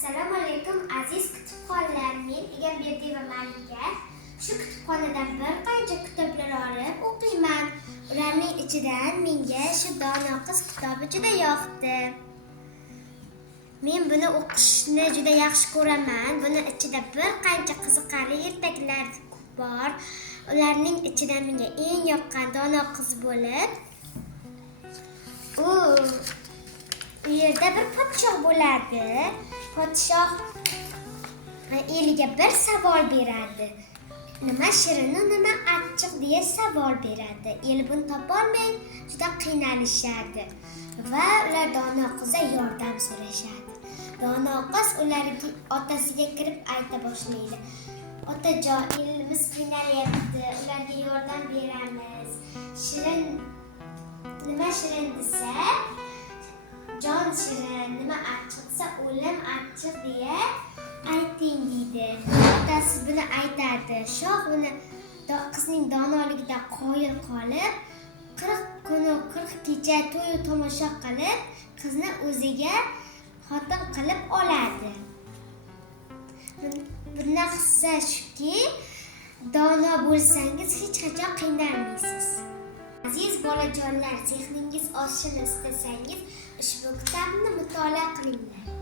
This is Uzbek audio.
Assalomu alaykum aziz kutubxonlar, men Egamberdiyeva va Malika. Shu kutubxonadan bir qancha kitoblar olib o'qiyman. Ularning ichidan menga shu Dono qiz kitobi juda yoqdi. Men buni o'qishni juda yaxshi ko'raman. Buni ichida bir qancha qiziqarli ertaklar bor. Ularning ichidan menga eng yoqqan Dono qiz bo'lib, u yerda bir podshoh bo'ladi. Podshoh eliga bir savol beradi. Nima shirinu, nima achchiq deya savol beradi. El buni topolmay juda qiynalishadi va ular Dono qizdan yordam so'rashadi. Dono qiz ularga otasiga kirib ayta boshlaydi. Otajon, elimiz qiynalyapti, ularga yordam beramiz. Shirin nima shirin desa, jon shirin, nima achchiq desa, o'lim achchiq deya ayting deydi. Otasi buni aytadi. Shoh buni qizning donoligidan qoyil qolib, 40 kun 40 kecha to'y tomosha qilib, qizni o'ziga xotin qilib oladi. Bundan hissa shuki, dono bo'lsangiz hech qachon qiynalmaysiz. Aziz bolajonlar, zehningiz oshishini istasangiz ushbu kitobni mutolaa qilinglar.